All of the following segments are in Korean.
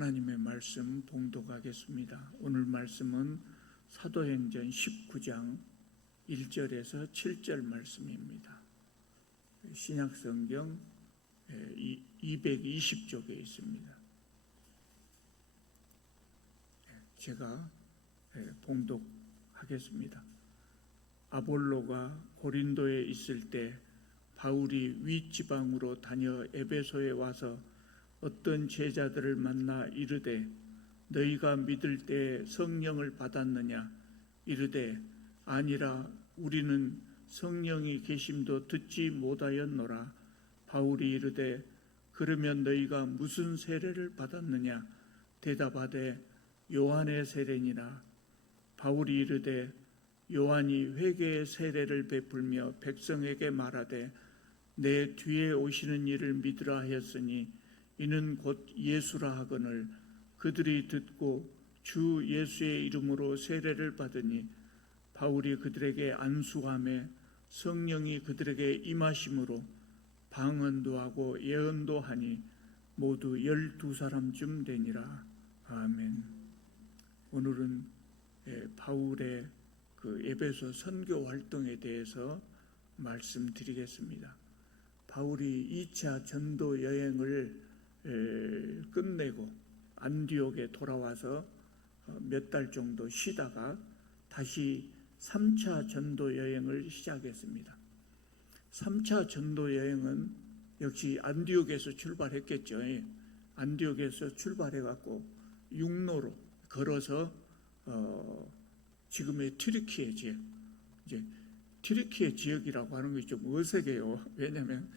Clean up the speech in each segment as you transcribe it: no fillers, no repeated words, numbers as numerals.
하나님의 말씀 봉독하겠습니다. 오늘 말씀은 사도행전 19장 1절에서 7절 말씀입니다. 신약성경 220쪽에 있습니다. 제가 봉독하겠습니다. 아볼로가 고린도에 있을 때 바울이 윗지방으로 다녀 에베소에 와서 어떤 제자들을 만나 이르되 너희가 믿을 때 성령을 받았느냐? 이르되 아니라 우리는 성령이 계심도 듣지 못하였노라. 바울이 이르되 그러면 너희가 무슨 세례를 받았느냐? 대답하되 요한의 세례니라. 바울이 이르되 요한이 회개의 세례를 베풀며 백성에게 말하되 내 뒤에 오시는 이를 믿으라 하였으니 이는 곧 예수라 하거늘 그들이 듣고 주 예수의 이름으로 세례를 받으니 바울이 그들에게 안수하며 성령이 그들에게 임하심으로 방언도 하고 예언도 하니 모두 12사람쯤 되니라. 아멘. 오늘은 바울의 그 에베소 선교 활동에 대해서 말씀드리겠습니다. 바울이 2차 전도 여행을 끝내고 안디옥에 돌아와서 몇 달 정도 쉬다가 다시 3차 전도 여행을 시작했습니다. 3차 전도 여행은 역시 안디옥에서 출발했겠죠. 안디옥에서 출발해갖고 육로로 걸어서 지금의 튀르키예 지역, 이제 튀르키예 지역이라고 하는 것이 좀 어색해요. 왜냐하면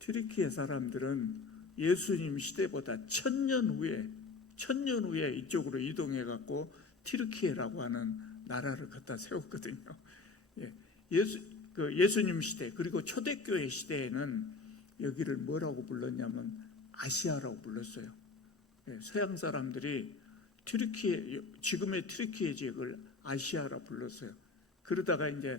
튀르키예 사람들은 예수님 시대보다 천년 후에 이쪽으로 이동해갖고 튀르키예라고 하는 나라를 갖다 세웠거든요. 예수님 시대 그리고 초대교회 시대에는 여기를 뭐라고 불렀냐면 아시아라고 불렀어요. 서양 사람들이 지금의 튀르키예 지역을 아시아라 불렀어요. 그러다가 이제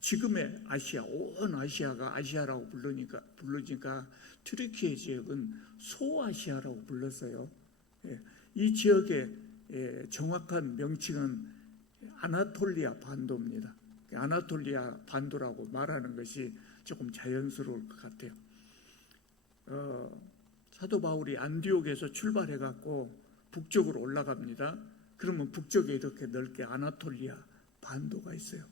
지금의 아시아, 온 아시아가 아시아라고 부르니까 튀르키예 지역은 소아시아라고 불렀어요. 이 지역의 정확한 명칭은 아나톨리아 반도입니다. 아나톨리아 반도라고 말하는 것이 조금 자연스러울 것 같아요. 사도 바울이 안디옥에서 출발해갖고 북쪽으로 올라갑니다. 그러면 북쪽에 이렇게 넓게 아나톨리아 반도가 있어요.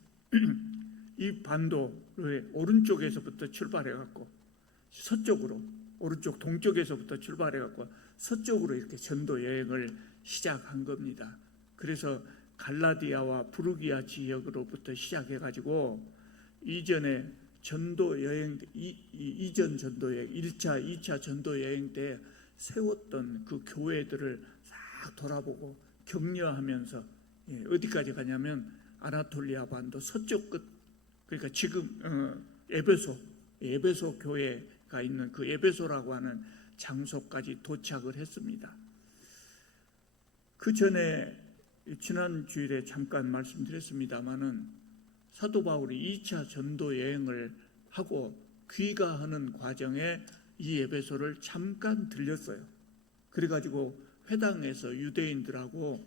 이 반도의 오른쪽에서부터 출발해갖고 서쪽으로, 오른쪽 동쪽에서부터 출발해갖고 서쪽으로 이렇게 전도 여행을 시작한 겁니다. 그래서 갈라디아와 부르기아 지역으로부터 시작해가지고 이전에 전도 여행, 이전 전도 여행, 1차, 2차 전도 여행 때 세웠던 그 교회들을 싹 돌아보고 격려하면서 어디까지 가냐면 아나톨리아 반도 서쪽 끝, 그러니까 지금 에베소 교회가 있는 그 에베소라고 하는 장소까지 도착을 했습니다. 그 전에 지난 주일에 잠깐 말씀드렸습니다마는 사도 바울이 2차 전도 여행을 하고 귀가하는 과정에 이 에베소를 잠깐 들렸어요. 그래가지고 회당에서 유대인들에게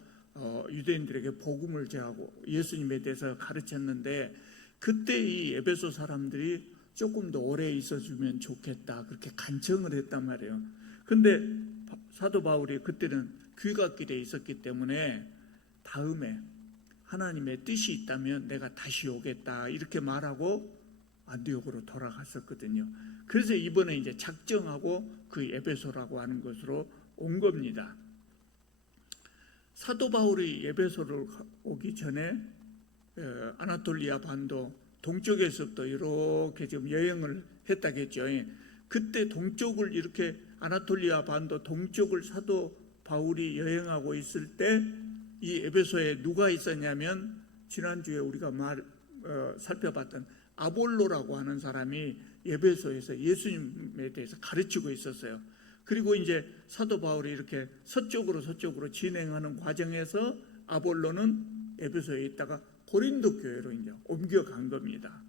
복음을 전하고 예수님에 대해서 가르쳤는데 그때 이 에베소 사람들이 조금 더 오래 있어주면 좋겠다 그렇게 간청을 했단 말이에요. 근데 사도 바울이 그때는 귀갓길에 있었기 때문에 다음에 하나님의 뜻이 있다면 내가 다시 오겠다 이렇게 말하고 안디옥으로 돌아갔었거든요. 그래서 이번에 이제 작정하고 그 에베소라고 하는 곳으로 온 겁니다. 사도 바울이 에베소를 오기 전에 아나톨리아 반도 동쪽에서부터 이렇게 지금 여행을 했다겠죠. 그때 동쪽을 이렇게 아나톨리아 반도 동쪽을 사도 바울이 여행하고 있을 때 이 에베소에 누가 있었냐면 지난주에 우리가 살펴봤던 아볼로라고 하는 사람이 에베소에서 예수님에 대해서 가르치고 있었어요. 그리고 이제 사도 바울이 이렇게 서쪽으로 진행하는 과정에서 아볼로는 에베소에 있다가 고린도 교회로 이제 옮겨간 겁니다.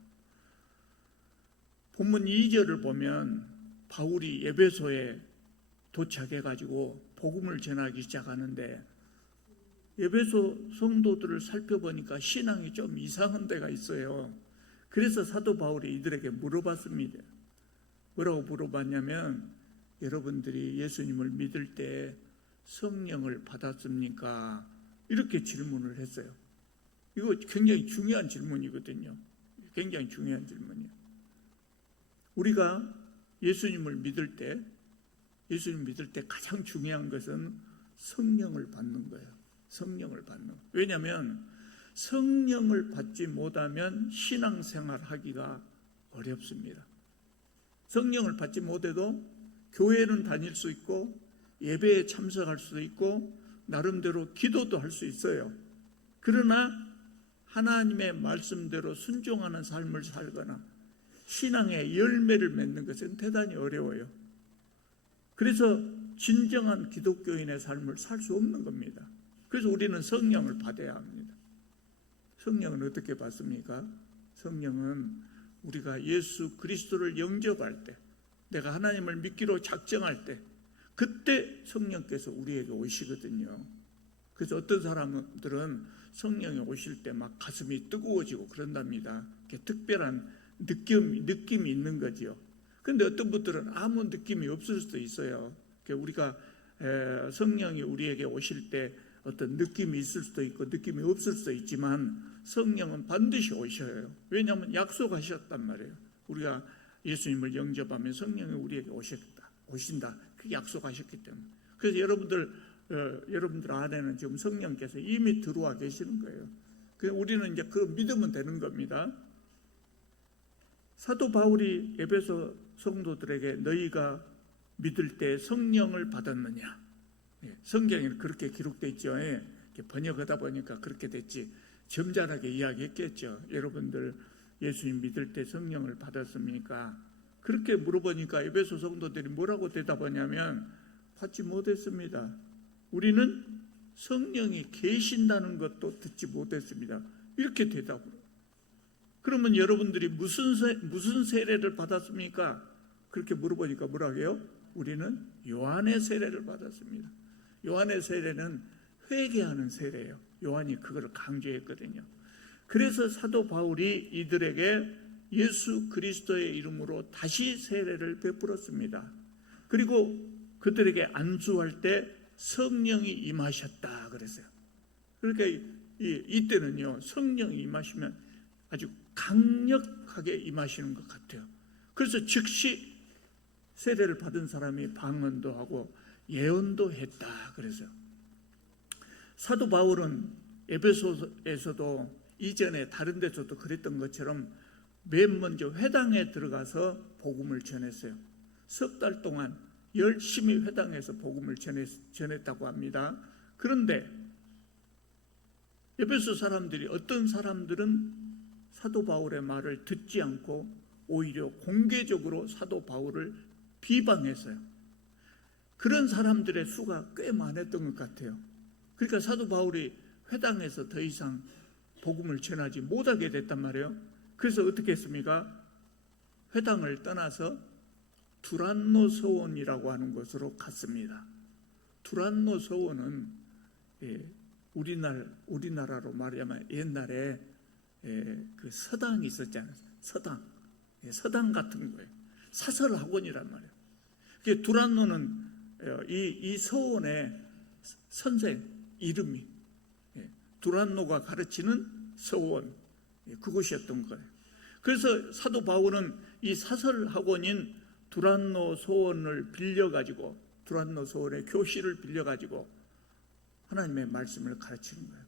본문 2절을 보면 바울이 에베소에 도착해가지고 복음을 전하기 시작하는데 에베소 성도들을 살펴보니까 신앙이 좀 이상한 데가 있어요. 그래서 사도 바울이 이들에게 물어봤습니다. 뭐라고 물어봤냐면 여러분들이 예수님을 믿을 때 성령을 받았습니까? 이렇게 질문을 했어요. 이거 굉장히 중요한 질문이거든요. 굉장히 중요한 질문이에요. 우리가 예수님을 믿을 때 가장 중요한 것은 성령을 받는 거예요. 성령을 받는 거예요. 왜냐하면 성령을 받지 못하면 신앙생활 하기가 어렵습니다. 성령을 받지 못해도 교회는 다닐 수 있고 예배에 참석할 수도 있고 나름대로 기도도 할 수 있어요. 그러나 하나님의 말씀대로 순종하는 삶을 살거나 신앙의 열매를 맺는 것은 대단히 어려워요. 그래서 진정한 기독교인의 삶을 살 수 없는 겁니다. 그래서 우리는 성령을 받아야 합니다. 성령은 어떻게 받습니까? 성령은 우리가 예수 그리스도를 영접할 때, 내가 하나님을 믿기로 작정할 때, 그때 성령께서 우리에게 오시거든요. 그래서 어떤 사람들은 성령이 오실 때 막 가슴이 뜨거워지고 그런답니다. 특별한 느낌이 있는 거지요. 그런데 어떤 분들은 아무 느낌이 없을 수도 있어요. 우리가 성령이 우리에게 오실 때 어떤 느낌이 있을 수도 있고 느낌이 없을 수도 있지만 성령은 반드시 오셔요. 왜냐하면 약속하셨단 말이에요. 우리가 예수님을 영접하면 성령이 우리에게 오신다. 그렇게 약속하셨기 때문에. 그래서 여러분들 안에는 지금 성령께서 이미 들어와 계시는 거예요. 그래서 우리는 이제 그 믿으면 되는 겁니다. 사도 바울이 에베소 성도들에게 너희가 믿을 때 성령을 받았느냐? 성경에는 그렇게 기록되어 있죠. 번역하다 보니까 그렇게 됐지. 점잖하게 이야기했겠죠. 여러분들 예수님 믿을 때 성령을 받았습니까? 그렇게 물어보니까 에베소 성도들이 뭐라고 대답하냐면 받지 못했습니다. 우리는 성령이 계신다는 것도 듣지 못했습니다. 이렇게 대답을. 그러면 여러분들이 무슨 세례를 받았습니까? 그렇게 물어보니까 뭐라고 해요? 우리는 요한의 세례를 받았습니다. 요한의 세례는 회개하는 세례예요. 요한이 그걸 강조했거든요. 그래서 사도 바울이 이들에게 예수 그리스도의 이름으로 다시 세례를 베풀었습니다. 그리고 그들에게 안수할 때 성령이 임하셨다 그랬어요. 그러니까 이때는요, 성령이 임하시면 아주 강력하게 임하시는 것 같아요. 그래서 즉시 세례를 받은 사람이 방언도 하고 예언도 했다 그래서요. 사도 바울은 에베소에서도 이전에 다른 데서도 그랬던 것처럼 맨 먼저 회당에 들어가서 복음을 전했어요. 석 달 동안 열심히 회당에서 복음을 전했다고 합니다. 그런데 에베소 사람들이, 어떤 사람들은 사도 바울의 말을 듣지 않고 오히려 공개적으로 사도 바울을 비방했어요. 그런 사람들의 수가 꽤 많았던 것 같아요. 그러니까 사도 바울이 회당에서 더 이상 복음을 전하지 못하게 됐단 말이에요. 그래서 어떻게 했습니까? 회당을 떠나서 두란노 서원이라고 하는 곳으로 갔습니다. 두란노 서원은 우리나라로 말하면 옛날에 그 서당이 있었잖아요. 서당 같은 거예요. 사설학원이란 말이에요. 두란노는 이 서원의 선생 이름이 두란노가 가르치는 서원, 그곳이었던 거예요. 그래서 사도 바울은 이 사설학원인 두란노 서원을 빌려가지고, 두란노 서원의 교실을 빌려가지고 하나님의 말씀을 가르치는 거예요.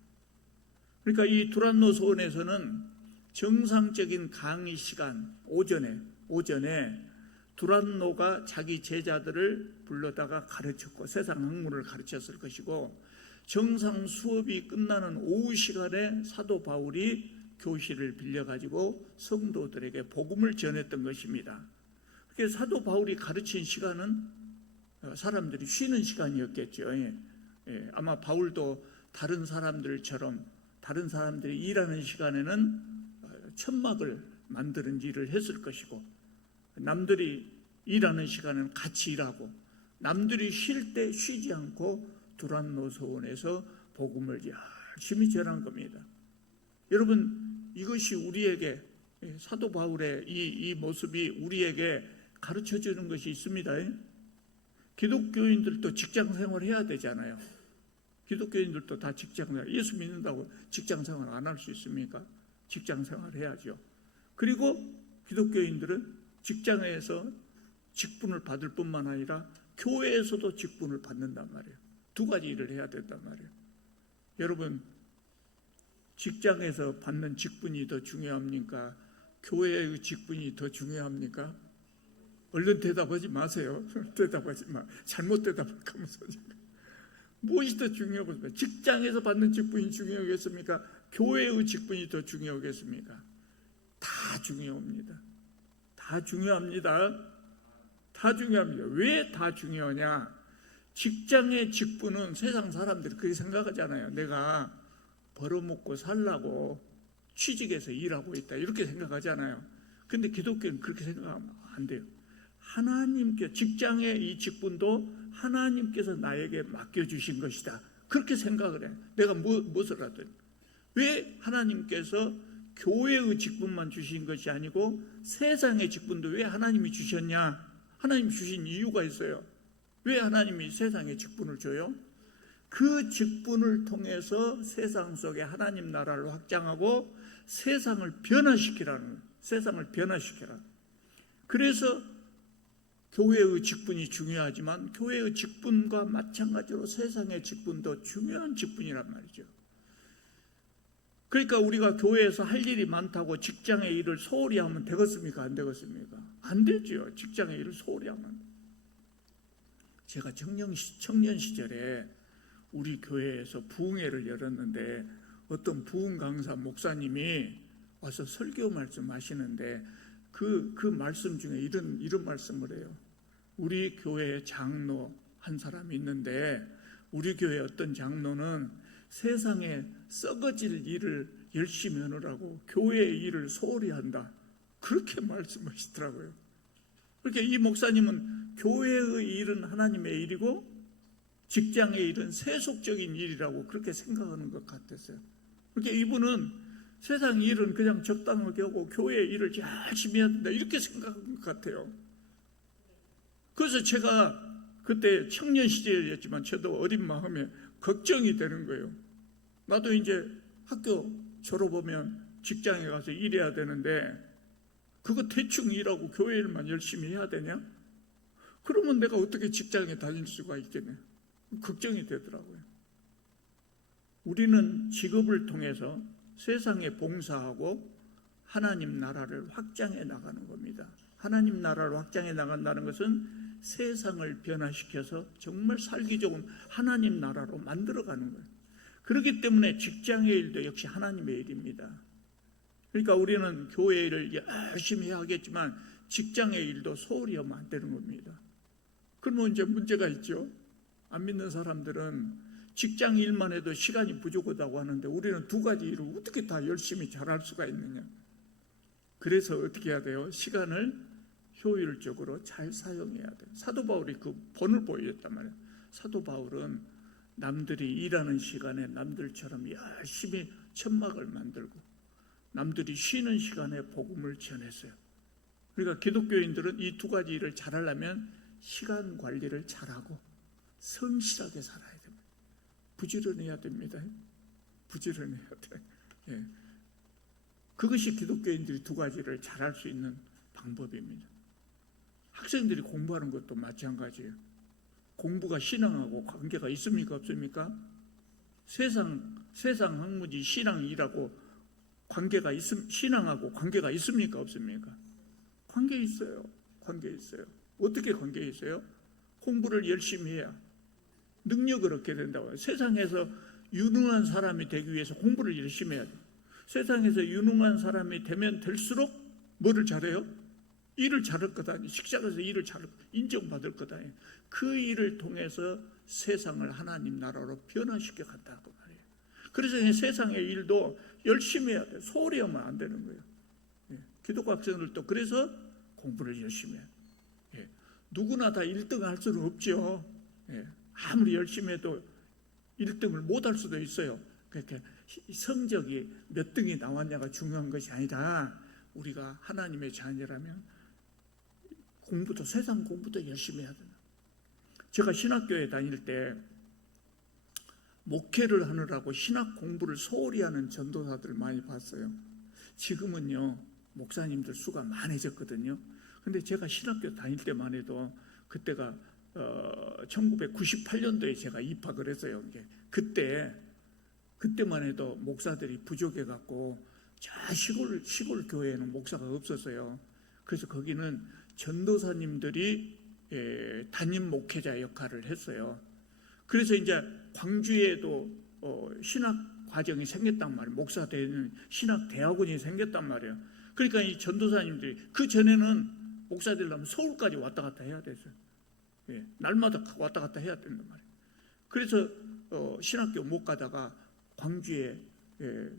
그러니까 이 두란노 서원에서는 정상적인 강의 시간, 오전에 두란노가 자기 제자들을 불러다가 가르쳤고 세상 학문을 가르쳤을 것이고, 정상 수업이 끝나는 오후 시간에 사도 바울이 교실을 빌려가지고 성도들에게 복음을 전했던 것입니다. 그래서 사도 바울이 가르친 시간은 사람들이 쉬는 시간이었겠죠. 아마 바울도 다른 사람들처럼 다른 사람들이 일하는 시간에는 천막을 만드는 일을 했을 것이고, 남들이 일하는 시간은 같이 일하고, 남들이 쉴 때 쉬지 않고 두란노서원에서 복음을 열심히 전한 겁니다. 여러분, 이것이 우리에게 사도 바울의 이 모습이 우리에게 가르쳐 주는 것이 있습니다. 기독교인들도 직장 생활 해야 되잖아요. 기독교인들도 다 직장 생활, 예수 믿는다고 직장 생활 안 할 수 있습니까? 직장 생활 해야죠. 그리고 기독교인들은 직장에서 직분을 받을 뿐만 아니라 교회에서도 직분을 받는단 말이에요. 두 가지 일을 해야 된단 말이에요. 여러분, 직장에서 받는 직분이 더 중요합니까? 교회의 직분이 더 중요합니까? 얼른 대답하지 마세요. 대답하지 마. 잘못 대답할까면서. 무엇이 더 중요하겠습니까? 직장에서 받는 직분이 중요하겠습니까? 교회의 직분이 더 중요하겠습니까? 다 중요합니다. 다 중요합니다. 다 중요합니다. 왜 다 중요하냐? 직장의 직분은 세상 사람들이 그렇게 생각하잖아요. 내가 벌어먹고 살라고 취직해서 일하고 있다, 이렇게 생각하잖아요. 근데 기독교는 그렇게 생각하면 안 돼요. 하나님께, 직장의 이 직분도 하나님께서 나에게 맡겨주신 것이다, 그렇게 생각을 해요. 내가 무엇을 하든. 왜 하나님께서 교회의 직분만 주신 것이 아니고 세상의 직분도 왜 하나님이 주셨냐? 하나님이 주신 이유가 있어요. 왜 하나님이 세상의 직분을 줘요? 그 직분을 통해서 세상 속에 하나님 나라를 확장하고 세상을 변화시키라는, 세상을 변화시키라. 그래서 교회의 직분이 중요하지만 교회의 직분과 마찬가지로 세상의 직분도 중요한 직분이란 말이죠. 그러니까 우리가 교회에서 할 일이 많다고 직장의 일을 소홀히 하면 되겠습니까? 안 되겠습니까? 안 되죠. 직장의 일을 소홀히 하면. 제가 청년 시절에 우리 교회에서 부흥회를 열었는데 어떤 부흥 강사 목사님이 와서 설교 말씀하시는데 그 말씀 중에 이런 말씀을 해요. 우리 교회에 장로 한 사람이 있는데 우리 교회 어떤 장로는 세상에 썩어질 일을 열심히 하느라고 교회의 일을 소홀히 한다, 그렇게 말씀하시더라고요. 그러니까 이 목사님은 교회의 일은 하나님의 일이고 직장의 일은 세속적인 일이라고 그렇게 생각하는 것 같았어요. 그러니까 이분은 세상 일은 그냥 적당하게 하고 교회의 일을 열심히 해야 된다, 이렇게 생각한 것 같아요. 그래서 제가 그때 청년 시절이었지만 저도 어린 마음에 걱정이 되는 거예요. 나도 이제 학교 졸업하면 직장에 가서 일해야 되는데 그거 대충 일하고 교회 일만 열심히 해야 되냐? 그러면 내가 어떻게 직장에 다닐 수가 있겠냐? 걱정이 되더라고요. 우리는 직업을 통해서 세상에 봉사하고 하나님 나라를 확장해 나가는 겁니다. 하나님 나라를 확장해 나간다는 것은 세상을 변화시켜서 정말 살기 좋은 하나님 나라로 만들어가는 거예요. 그렇기 때문에 직장의 일도 역시 하나님의 일입니다. 그러니까 우리는 교회 일을 열심히 해야 하겠지만 직장의 일도 소홀히 하면 안 되는 겁니다. 그러면 이제 문제가 있죠. 안 믿는 사람들은 직장 일만 해도 시간이 부족하다고 하는데 우리는 두 가지 일을 어떻게 다 열심히 잘할 수가 있느냐. 그래서 어떻게 해야 돼요? 시간을 효율적으로 잘 사용해야 돼요. 사도 바울이 그 본을 보였단 말이에요. 사도 바울은 남들이 일하는 시간에 남들처럼 열심히 천막을 만들고 남들이 쉬는 시간에 복음을 전했어요. 그러니까 기독교인들은 이 두 가지 일을 잘하려면 시간 관리를 잘하고 성실하게 살아야 됩니다. 부지런해야 됩니다. 부지런해야 돼. 예. 그것이 기독교인들이 두 가지를 잘할 수 있는 방법입니다. 학생들이 공부하는 것도 마찬가지예요. 공부가 신앙하고 관계가 있습니까? 없습니까? 세상 학문이 신앙이라고 관계가 신앙하고 관계가 있습니까? 없습니까? 관계 있어요. 관계 있어요. 어떻게 관계 있어요? 공부를 열심히 해야 능력을 얻게 된다고요. 세상에서 유능한 사람이 되기 위해서 공부를 열심히 해야 돼요. 세상에서 유능한 사람이 되면 될수록 뭐를 잘해요? 일을 잘할 거다. 직장에서 일을 잘 인정받을 거다. 그 일을 통해서 세상을 하나님 나라로 변화시켜 간다고 말이에요. 그래서 세상의 일도 열심히 해야 돼요. 소홀히 하면 안 되는 거예요. 기독교 학생들도 그래서 공부를 열심히 해요. 누구나 다 1등 할 수는 없죠. 예, 아무리 열심히 해도 1등을 못 할 수도 있어요. 그러니까 성적이 몇 등이 나왔냐가 중요한 것이 아니라 우리가 하나님의 자녀라면 공부도, 세상 공부도 열심히 해야 된다. 제가 신학교에 다닐 때 목회를 하느라고 신학 공부를 소홀히 하는 전도사들을 많이 봤어요. 지금은요, 목사님들 수가 많아졌거든요. 근데 제가 신학교 다닐 때만 해도, 그때가 1998년도에 제가 입학을 했어요. 그때만 해도 목사들이 부족해 갖고 저 시골 교회에는 목사가 없었어요. 그래서 거기는 전도사님들이 담임 목회자 역할을 했어요. 그래서 이제 광주에도 신학 과정이 생겼단 말이에요. 목사 되는 신학 대학원이 생겼단 말이에요. 그러니까 이 전도사님들이, 그 전에는 목사 되려면 서울까지 왔다 갔다 해야 됐어요. 예, 날마다 왔다 갔다 해야 된단 말이에요. 그래서 신학교 못 가다가 광주에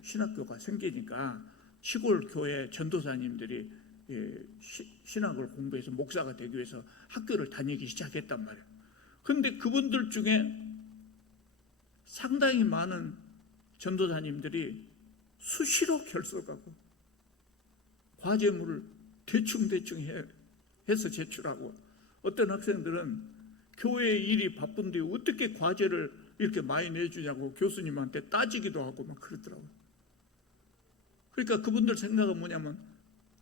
신학교가 생기니까 시골 교회 전도사님들이 신학을 공부해서 목사가 되기 위해서 학교를 다니기 시작했단 말이에요. 그런데 그분들 중에 상당히 많은 전도사님들이 수시로 결석하고 과제물을 대충 해서 제출하고, 어떤 학생들은 교회 일이 바쁜데 어떻게 과제를 이렇게 많이 내주냐고 교수님한테 따지기도 하고 막 그러더라고요. 그러니까 그분들 생각은 뭐냐면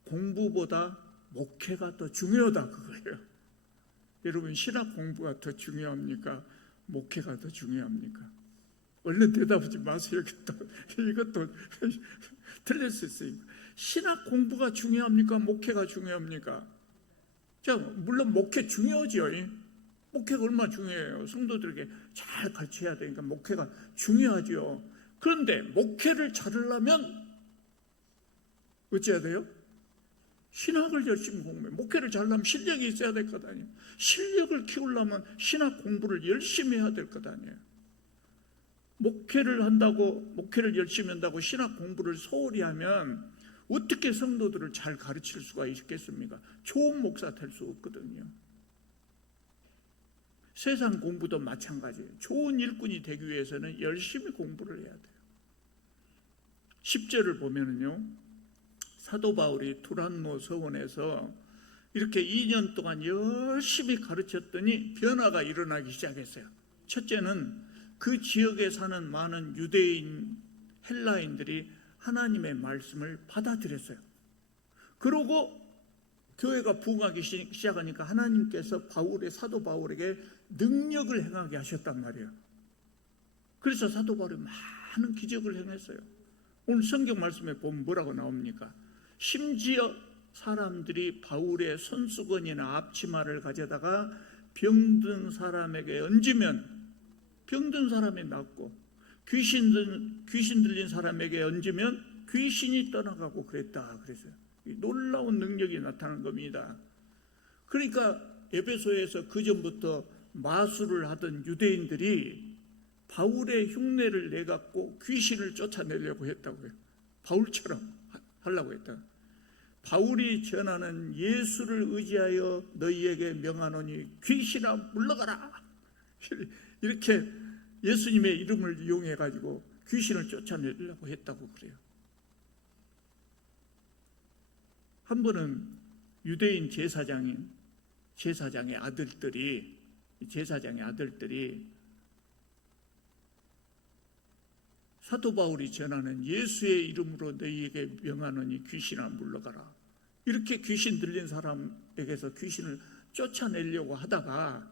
공부보다 목회가 더 중요하다, 그거예요. 여러분, 신학 공부가 더 중요합니까? 목회가 더 중요합니까? 얼른 대답하지 마세요. 이것도 틀릴 수 있어요. 신학 공부가 중요합니까? 목회가 중요합니까? 자, 물론 목회 중요하죠. 목회가 얼마나 중요해요. 성도들에게 잘 가르쳐야 되니까 목회가 중요하죠. 그런데 목회를 잘하려면 어찌해야 돼요? 신학을 열심히 공부해. 목회를 잘하려면 실력이 있어야 될 것 아니에요. 실력을 키우려면 신학 공부를 열심히 해야 될 것 아니에요. 목회를 열심히 한다고 신학 공부를 소홀히 하면 어떻게 성도들을 잘 가르칠 수가 있겠습니까? 좋은 목사 될 수 없거든요. 세상 공부도 마찬가지예요. 좋은 일꾼이 되기 위해서는 열심히 공부를 해야 돼요. 10절을 보면은요, 사도 바울이 두란노 서원에서 이렇게 2년 동안 열심히 가르쳤더니 변화가 일어나기 시작했어요. 첫째는 그 지역에 사는 많은 유대인, 헬라인들이 하나님의 말씀을 받아들였어요. 그러고 교회가 부흥하기 시작하니까 하나님께서 사도 바울에게 능력을 행하게 하셨단 말이에요. 그래서 사도 바울이 많은 기적을 행했어요. 오늘 성경 말씀에 보면 뭐라고 나옵니까? 심지어 사람들이 바울의 손수건이나 앞치마를 가져다가 병든 사람에게 얹으면 병든 사람이 낫고, 귀신 들린 사람에게 얹으면 귀신이 떠나가고 그랬다 그랬어요. 놀라운 능력이 나타난 겁니다. 그러니까 에베소에서 그전부터 마술을 하던 유대인들이 바울의 흉내를 내갖고 귀신을 쫓아내려고 했다고요. 바울처럼 하려고 했다. 바울이 전하는 예수를 의지하여 너희에게 명하노니 귀신아 물러가라, 이렇게 예수님의 이름을 이용해 가지고 귀신을 쫓아내려고 했다고 그래요. 한 번은 유대인 제사장의 아들들이 사도 바울이 전하는 예수의 이름으로 너희에게 명하노니 귀신아 물러가라, 이렇게 귀신 들린 사람에게서 귀신을 쫓아내려고 하다가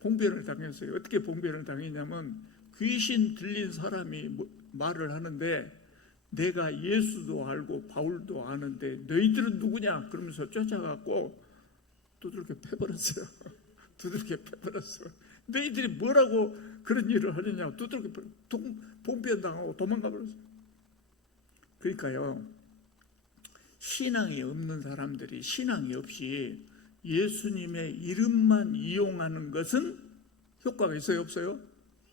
봉변을 당했어요. 어떻게 봉변을 당했냐면, 귀신 들린 사람이 말을 하는데 내가 예수도 알고 바울도 아는데 너희들은 누구냐? 그러면서 쫓아가고 두들겨 패버렸어요. 너희들이 뭐라고 그런 일을 하느냐고 두들겨 봉변 당하고 도망가 버렸어요. 그러니까요, 신앙이 없는 사람들이 신앙이 없이 예수님의 이름만 이용하는 것은 효과가 있어요, 없어요?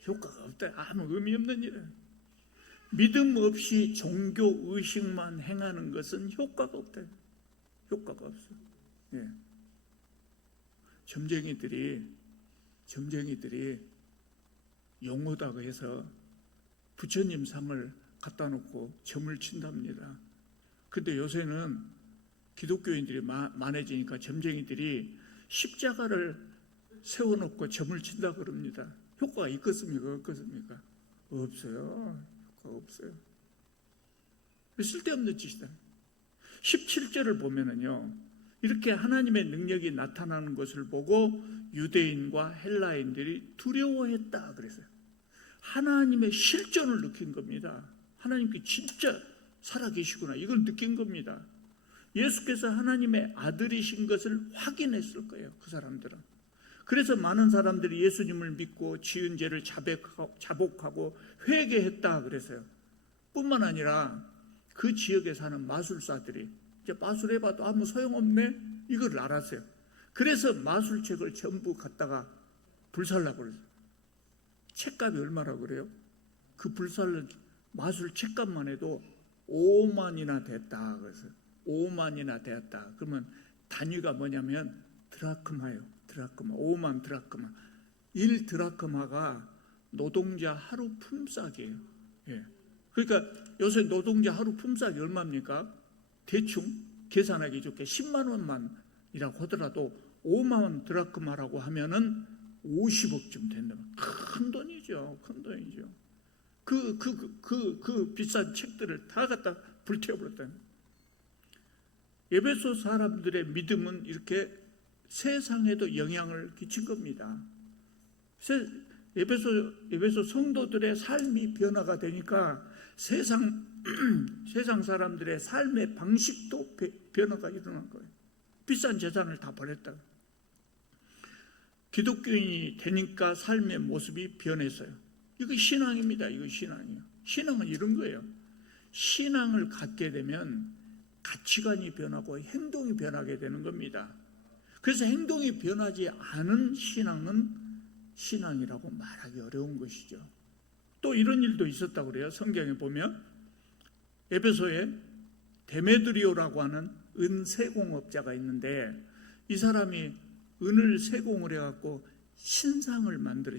효과가 없다. 아무 의미 없는 일이에요. 믿음 없이 종교 의식만 행하는 것은 효과가 없다. 효과가 없어요. 예. 점쟁이들이 용어다고 해서 부처님 상을 갖다 놓고 점을 친답니다. 근데 요새는 기독교인들이 많아지니까 점쟁이들이 십자가를 세워놓고 점을 친다 그럽니다. 효과가 있겠습니까? 없겠습니까? 없어요. 효과가 없어요. 쓸데없는 짓이다. 17절을 보면은요, 이렇게 하나님의 능력이 나타나는 것을 보고 유대인과 헬라인들이 두려워했다 그랬어요. 하나님의 실존을 느낀 겁니다. 하나님께 진짜 살아계시구나, 이걸 느낀 겁니다. 예수께서 하나님의 아들이신 것을 확인했을 거예요, 그 사람들은. 그래서 많은 사람들이 예수님을 믿고 지은 죄를 자복하고 회개했다 그랬어요. 뿐만 아니라 그 지역에 사는 마술사들이 이제 마술해봐도 아무 소용없네, 이걸 알았어요. 그래서 마술책을 전부 갖다가 불살라고 그랬어요. 책값이 얼마라고 그래요? 그 불살른 마술 책값만 해도 5만이나 됐다 그랬어요. 5만이나 되었다. 그러면 단위가 뭐냐면 드라크마예요. 드라크마. 5만 드라크마. 1 드라크마가 노동자 하루 품삯이에요. 예. 그러니까 요새 노동자 하루 품삯이 얼마입니까? 대충 계산하기 좋게 10만 원만이라고 하더라도 5만 드라크마라고 하면은 50억쯤 된다. 큰 돈이죠. 큰 돈이죠. 그 비싼 책들을 다 갖다 불태워버렸다. 에베소 사람들의 믿음은 이렇게 세상에도 영향을 끼친 겁니다. 에베소 성도들의 삶이 변화가 되니까 세상 사람들의 삶의 방식도 변화가 일어난 거예요. 비싼 재산을 다 버렸다. 기독교인이 되니까 삶의 모습이 변했어요. 이거 신앙입니다. 이거 신앙이에요. 신앙은 이런 거예요. 신앙을 갖게 되면 가치관이 변하고 행동이 변하게 되는 겁니다. 그래서 행동이 변하지 않은 신앙은 신앙이라고 말하기 어려운 것이죠. 또 이런 일도 있었다고 그래요. 성경에 보면 에베소에 데메드리오라고 하는 은세공업자가 있는데 이 사람이 은을 세공을 해갖고 신상을 만들어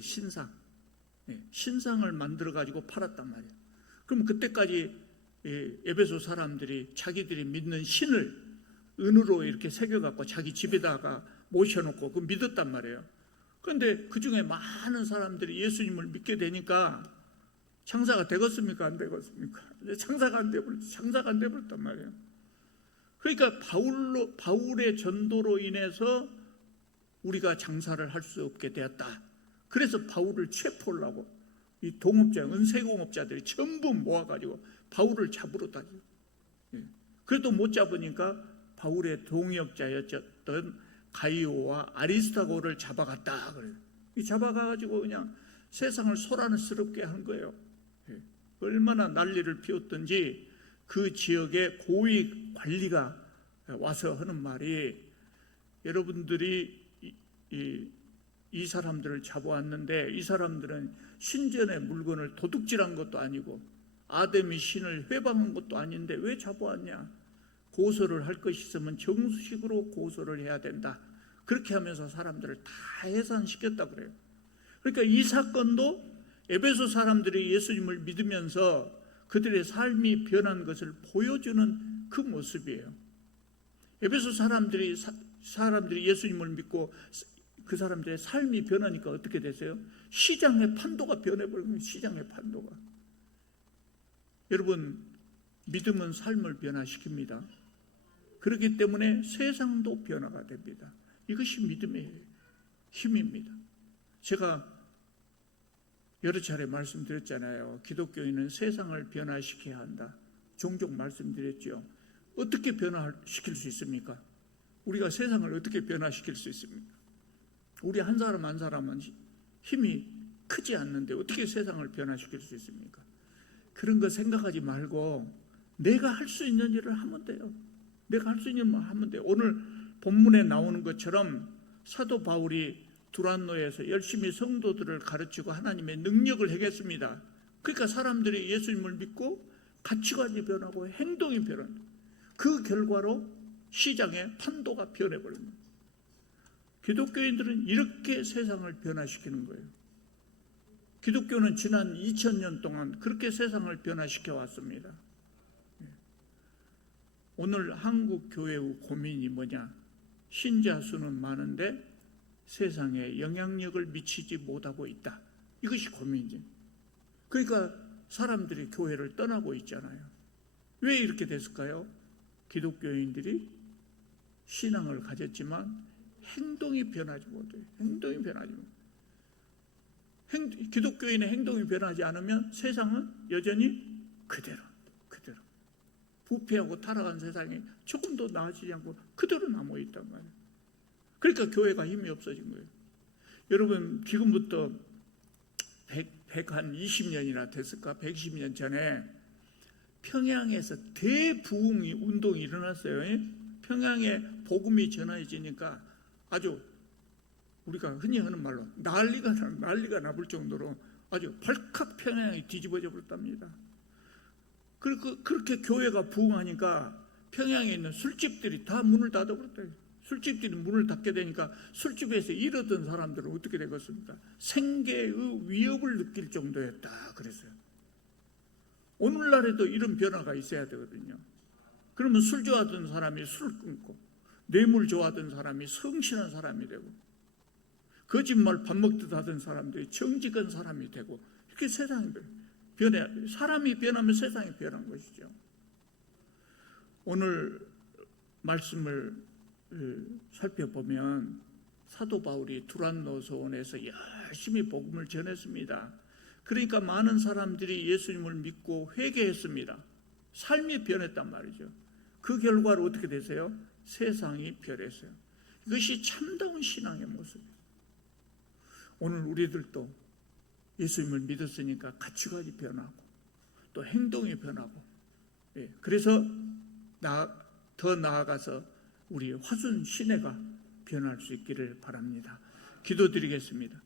신상을 만들어 가지고 팔았단 말이에요. 그럼 그때까지 에베소 사람들이 자기들이 믿는 신을 은으로 이렇게 새겨갖고 자기 집에다가 모셔놓고 그 믿었단 말이에요. 그런데 그 중에 많은 사람들이 예수님을 믿게 되니까 장사가 되겠습니까? 안 되겠습니까? 장사가 안 돼버렸단 말이에요. 그러니까 바울의 전도로 인해서 우리가 장사를 할 수 없게 되었다. 그래서 바울을 체포하려고 이 동업자, 은세공업자들이 전부 모아가지고 바울을 잡으러 다니고, 그래도 못 잡으니까 바울의 동역자였던 가이오와 아리스타고를 잡아갔다 그래요. 잡아가가지고 그냥 세상을 소란스럽게 한 거예요. 얼마나 난리를 피웠던지 그 지역의 고위 관리가 와서 하는 말이, 여러분들이 이 사람들을 잡아왔는데 이 사람들은 신전의 물건을 도둑질한 것도 아니고 아데미 신을 회방한 것도 아닌데 왜 잡아왔냐? 고소를 할 것이 있으면 정식으로 고소를 해야 된다. 그렇게 하면서 사람들을 다 해산시켰다 그래요. 그러니까 이 사건도 에베소 사람들이 예수님을 믿으면서 그들의 삶이 변한 것을 보여주는 그 모습이에요. 에베소 사람들이 예수님을 믿고 그 사람들의 삶이 변하니까 어떻게 되세요? 시장의 판도가 변해버린 거예요. 시장의 판도가. 여러분, 믿음은 삶을 변화시킵니다. 그렇기 때문에 세상도 변화가 됩니다. 이것이 믿음의 힘입니다. 제가 여러 차례 말씀드렸잖아요. 기독교인은 세상을 변화시켜야 한다. 종종 말씀드렸죠. 어떻게 변화시킬 수 있습니까? 우리가 세상을 어떻게 변화시킬 수 있습니까? 우리 한 사람 한 사람은 힘이 크지 않는데 어떻게 세상을 변화시킬 수 있습니까? 그런 거 생각하지 말고 내가 할 수 있는 일을 하면 돼요. 내가 할 수 있는 일을 하면 돼요. 오늘 본문에 나오는 것처럼 사도 바울이 두란노에서 열심히 성도들을 가르치고 하나님의 능력을 행했습니다. 그러니까 사람들이 예수님을 믿고 가치관이 변하고 행동이 변한, 그 결과로 시장의 판도가 변해버립니다. 기독교인들은 이렇게 세상을 변화시키는 거예요. 기독교는 지난 2000년 동안 그렇게 세상을 변화시켜 왔습니다. 오늘 한국 교회의 고민이 뭐냐? 신자 수는 많은데 세상에 영향력을 미치지 못하고 있다. 이것이 고민이지. 그러니까 사람들이 교회를 떠나고 있잖아요. 왜 이렇게 됐을까요? 기독교인들이 신앙을 가졌지만 행동이 변하지 못해요. 행동이 변하지 못해요. 기독교인의 행동이 변하지 않으면 세상은 여전히 그대로 부패하고 타락한 세상이 조금도 나아지지 않고 그대로 남아있단 말이에요. 그러니까 교회가 힘이 없어진 거예요. 여러분 지금부터 120년이나 됐을까? 120년 전에 평양에서 대부흥 운동이 일어났어요. 평양에 복음이 전해지니까 아주 우리가 흔히 하는 말로 난리가 나볼 정도로 아주 발칵 평양이 뒤집어져 버렸답니다. 그렇게 교회가 부흥하니까 평양에 있는 술집들이 다 문을 닫아버렸대요. 술집들이 문을 닫게 되니까 술집에서 일하던 사람들은 어떻게 되겠습니까? 생계의 위협을 느낄 정도였다 그랬어요. 오늘날에도 이런 변화가 있어야 되거든요. 그러면 술 좋아하던 사람이 술을 끊고 뇌물 좋아하던 사람이 성실한 사람이 되고 거짓말 밥 먹듯 하던 사람들이 정직한 사람이 되고 이렇게 세상이 변해야 돼요. 사람이 변하면 세상이 변한 것이죠. 오늘 말씀을 살펴보면 사도 바울이 두란노소원에서 열심히 복음을 전했습니다. 그러니까 많은 사람들이 예수님을 믿고 회개했습니다. 삶이 변했단 말이죠. 그 결과로 어떻게 되세요? 세상이 변했어요. 이것이 참다운 신앙의 모습이에요. 오늘 우리들도 예수님을 믿었으니까 가치관이 변하고 또 행동이 변하고 그래서 더 나아가서 우리 화순 시내가 변할 수 있기를 바랍니다. 기도드리겠습니다.